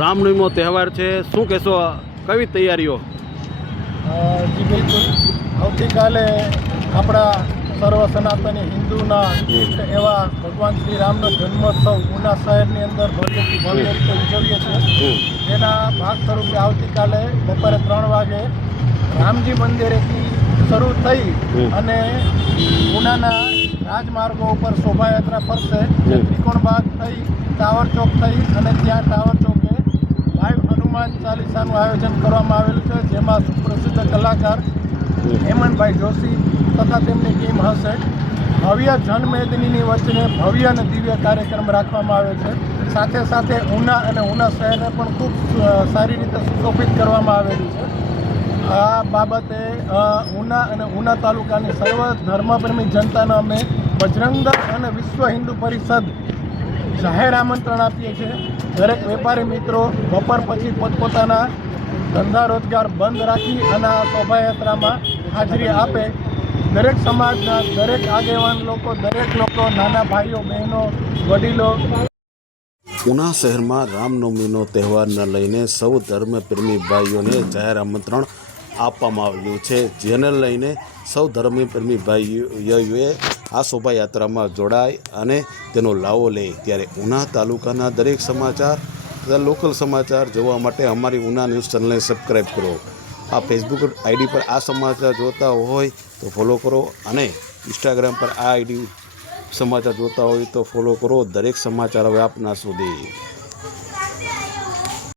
રામનવમીનો તહેવાર છે, શું કહેશો? કઈ તૈયારીઓ? જી બિલકુલ. આવતીકાલે આપણા સર્વ સનાતની હિન્દુના એવા ભગવાન શ્રી રામનો જન્મોત્સવ ઉના શહેરની અંદર ભવ્યથી ભવ્ય રીતે ઉજવીએ છીએ. તેના ભાગ સ્વરૂપે આવતીકાલે બપોરે 3 વાગે રામજી મંદિરેથી શરૂ થઈ અને ઉનાના રાજમાર્ગો ઉપર શોભાયાત્રા ફરશે. ત્રિકોણબાગ થઈ ટાવર ચોક થઈ અને ત્યાં ટાવર ચોકે લાઈવ હનુમાન ચાલીસાનું આયોજન કરવામાં આવેલું છે, જેમાં સુપ્રસિદ્ધ કલાકાર હેમંતભાઈ જોશી તથા તેમની ટીમ હશે. ભવ્ય જનમેદનીની વચ્ચે ભવ્ય અને દિવ્ય કાર્યક્રમ રાખવામાં આવે છે. સાથે સાથે ઉના અને ઉના શહેરને પણ ખૂબ સારી રીતે સુશોભિત કરવામાં આવેલું છે. આ બાબતે ઉના અને ઉના તાલુકાની સર્વ ધર્મપ્રેમી જનતાને અમે બજરંગ દળ અને વિશ્વ હિન્દુ પરિષદ જાહેર આમંત્રણ આપીએ છીએ. દરેક વેપારી મિત્રો બપોર પછી પોતપોતાના ધંધા રોજગાર બંધ રાખી અને આ શોભાયાત્રામાં હાજરી આપે. દરેક સમાજના દરેક આગેવાન લોકો, દરેક લોકો, નાના ભાઈઓ બહેનો વડીલો. ઉના શહેરમાં રામનવમીનો તહેવારને લઈને સૌ ધર્મપ્રેમી ભાઈઓને જાહેર આમંત્રણ આપવામાં આવ્યું છે, જેને લઈને સૌ ધર્મપ્રેમી ભાઈઓએ આ શોભાયાત્રામાં જોડાય અને તેનો લાવો લે. ત્યારે ઉના તાલુકાના દરેક સમાચાર તથા લોકલ સમાચાર જોવા માટે અમારી ઉના ન્યૂઝ ચેનલને સબસ્ક્રાઈબ કરો. આ ફેસબુક આઈડી પર આ સમાચાર જોતા હોય તો ફોલો કરો અને ઇન્સ્ટાગ્રામ પર આ આઈડી સમાચાર જોતા હોય તો ફોલો કરો. દરેક સમાચાર હવે આપના સુધી.